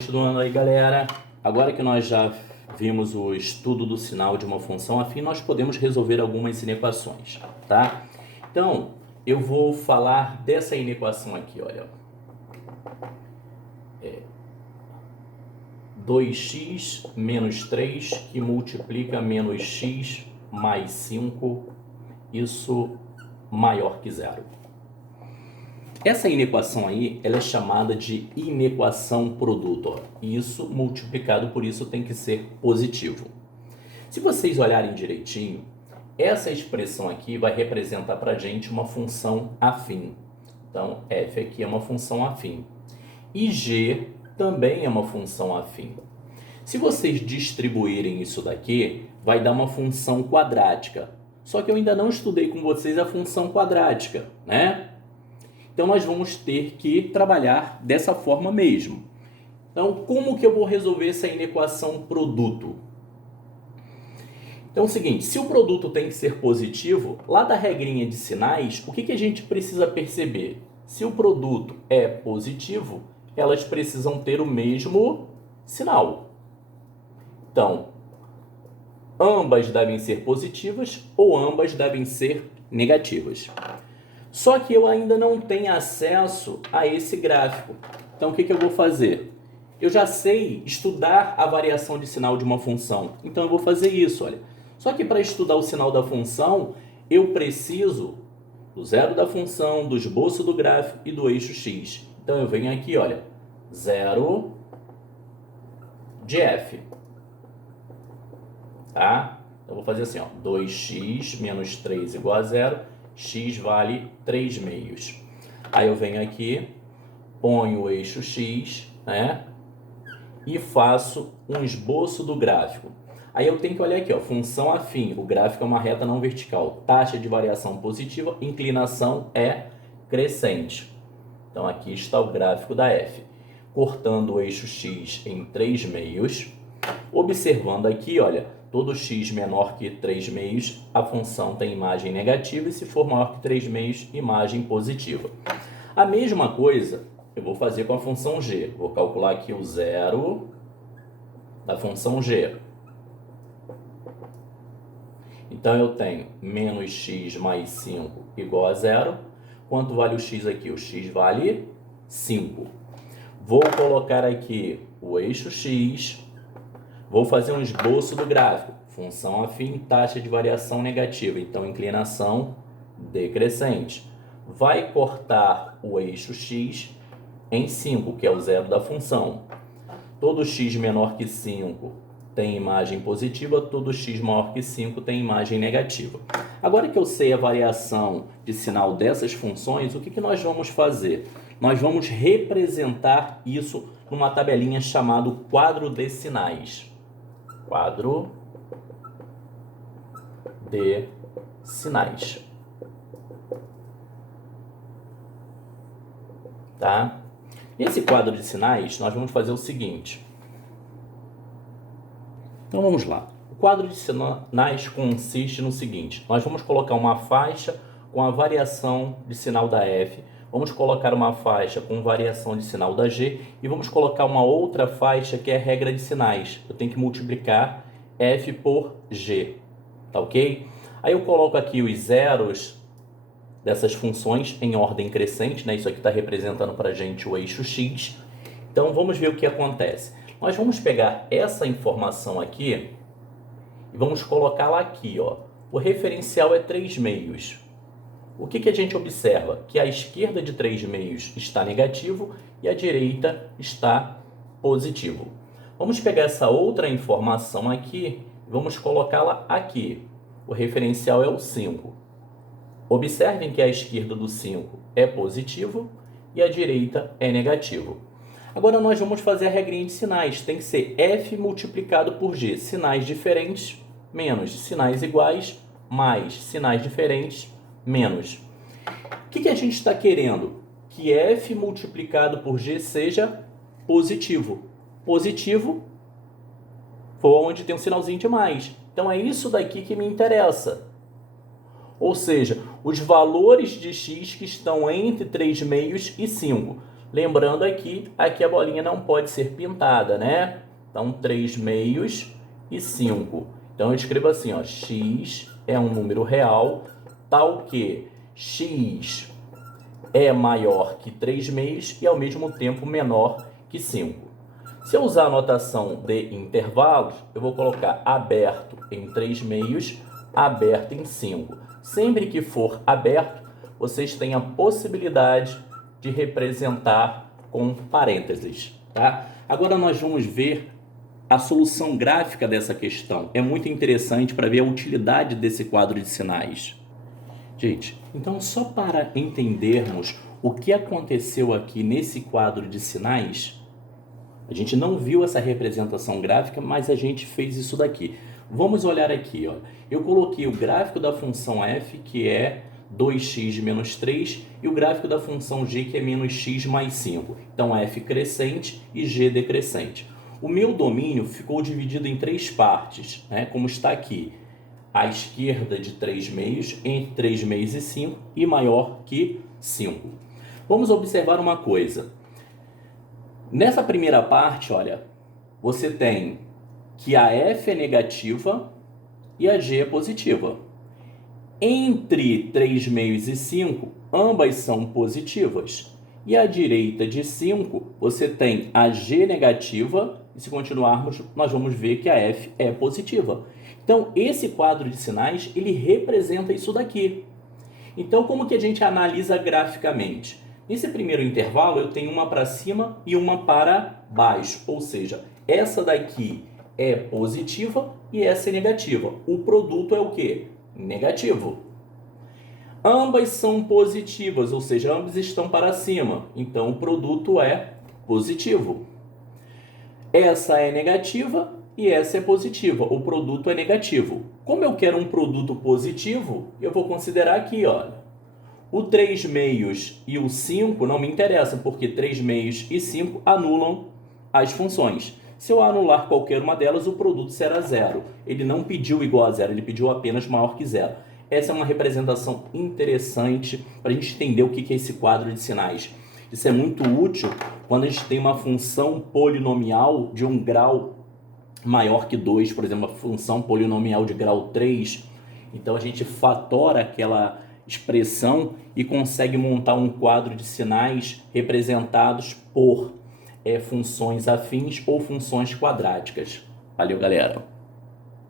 Continuando aí, galera, agora que nós já vimos o estudo do sinal de uma função afim, nós podemos resolver algumas inequações, tá? Então, eu vou falar dessa inequação aqui, olha. 2x menos 3 que multiplica menos x mais 5, isso maior que zero. Essa inequação aí, ela é chamada de inequação produto. Isso multiplicado por isso tem que ser positivo. Se vocês olharem direitinho, essa expressão aqui vai representar para a gente uma função afim. Então, f aqui é uma função afim. E g também é uma função afim. Se vocês distribuírem isso daqui, vai dar uma função quadrática. Só que eu ainda não estudei com vocês a função quadrática, né? Então, nós vamos ter que trabalhar dessa forma mesmo. Então, como que eu vou resolver essa inequação produto? Então, é o seguinte, se o produto tem que ser positivo, lá da regrinha de sinais, o que a gente precisa perceber? Se o produto é positivo, elas precisam ter o mesmo sinal. Então, ambas devem ser positivas ou ambas devem ser negativas. Só que eu ainda não tenho acesso a esse gráfico. Então, o que eu vou fazer? Eu já sei estudar a variação de sinal de uma função. Então, eu vou fazer isso, olha. Só que para estudar o sinal da função, eu preciso do zero da função, do esboço do gráfico e do eixo x. Então, eu venho aqui, olha, zero de f. Tá? Então, eu vou fazer assim, ó, 2x menos 3 igual a zero. X vale 3 meios. Aí eu venho aqui, ponho o eixo x, né? E faço um esboço do gráfico. Aí eu tenho que olhar aqui, ó, função afim. O gráfico é uma reta não vertical. Taxa de variação positiva, inclinação é crescente. Então aqui está o gráfico da f. Cortando o eixo x em 3 meios. Observando aqui, olha, todo x menor que 3 meios, a função tem imagem negativa, e se for maior que 3 meios, imagem positiva. A mesma coisa eu vou fazer com a função g. Vou calcular aqui o zero da função g. Então, eu tenho menos x mais 5 igual a zero. Quanto vale o x aqui? O x vale 5. Vou colocar aqui o eixo x. Vou fazer um esboço do gráfico. Função afim, taxa de variação negativa. Então, inclinação decrescente. Vai cortar o eixo x em 5, que é o zero da função. Todo x menor que 5 tem imagem positiva, todo x maior que 5 tem imagem negativa. Agora que eu sei a variação de sinal dessas funções, o que nós vamos fazer? Nós vamos representar isso numa tabelinha chamada quadro de sinais. Quadro de sinais. Tá? Nesse quadro de sinais, nós vamos fazer o seguinte. Então, vamos lá. O quadro de sinais consiste no seguinte. Nós vamos colocar uma faixa com a variação de sinal da f. Vamos colocar uma faixa com variação de sinal da g e vamos colocar uma outra faixa que é a regra de sinais. Eu tenho que multiplicar f por g, tá ok? Aí eu coloco aqui os zeros dessas funções em ordem crescente, né? Isso aqui está representando para a gente o eixo x. Então, vamos ver o que acontece. Nós vamos pegar essa informação aqui e vamos colocá-la aqui, ó. O referencial é 3 meios. O que a gente observa? Que a esquerda de 3 meios está negativo e a direita está positivo. Vamos pegar essa outra informação aqui e vamos colocá-la aqui. O referencial é o 5. Observem que a esquerda do 5 é positivo e a direita é negativo. Agora nós vamos fazer a regrinha de sinais. Tem que ser f multiplicado por g. Sinais diferentes, menos sinais iguais, mais sinais diferentes, menos. O que a gente está querendo? Que f multiplicado por g seja positivo. Positivo for onde tem um sinalzinho de mais. Então, é isso daqui que me interessa. Ou seja, os valores de x que estão entre 3 meios e 5. Lembrando aqui a bolinha não pode ser pintada, né? Então, 3 meios e 5. Então, eu escrevo assim, ó, x é um número real, tal que x é maior que 3 meios e, ao mesmo tempo, menor que 5. Se eu usar a notação de intervalos, eu vou colocar aberto em 3 meios, aberto em 5. Sempre que for aberto, vocês têm a possibilidade de representar com parênteses, tá? Agora nós vamos ver a solução gráfica dessa questão. É muito interessante para ver a utilidade desse quadro de sinais. Gente, então só para entendermos o que aconteceu aqui nesse quadro de sinais, a gente não viu essa representação gráfica, mas a gente fez isso daqui. Vamos olhar aqui, ó. Eu coloquei o gráfico da função f, que é 2x menos 3, e o gráfico da função g, que é menos x mais 5. Então, f crescente e g decrescente. O meu domínio ficou dividido em 3 partes, né? Como está aqui. À esquerda de 3 meios, entre 3 meios e 5, e maior que 5. Vamos observar uma coisa. Nessa primeira parte, olha, você tem que a f é negativa e a g é positiva. Entre 3 meios e 5, ambas são positivas. E à direita de 5, você tem a g negativa, e se continuarmos, nós vamos ver que a f é positiva. Então, esse quadro de sinais, ele representa isso daqui. Então, como que a gente analisa graficamente? Nesse primeiro intervalo, eu tenho uma para cima e uma para baixo. Ou seja, essa daqui é positiva e essa é negativa. O produto é o quê? Negativo. Ambas são positivas, ou seja, ambas estão para cima. Então, o produto é positivo. Essa é negativa e essa é positiva. O produto é negativo. Como eu quero um produto positivo, eu vou considerar aqui, olha. O 3 meios e o 5 não me interessam, porque 3 meios e 5 anulam as funções. Se eu anular qualquer uma delas, o produto será zero. Ele não pediu igual a zero, ele pediu apenas maior que zero. Essa é uma representação interessante para a gente entender o que é esse quadro de sinais. Isso é muito útil quando a gente tem uma função polinomial de um grau maior que 2, por exemplo, uma função polinomial de grau 3. Então a gente fatora aquela expressão e consegue montar um quadro de sinais representados por funções afins ou funções quadráticas. Valeu, galera!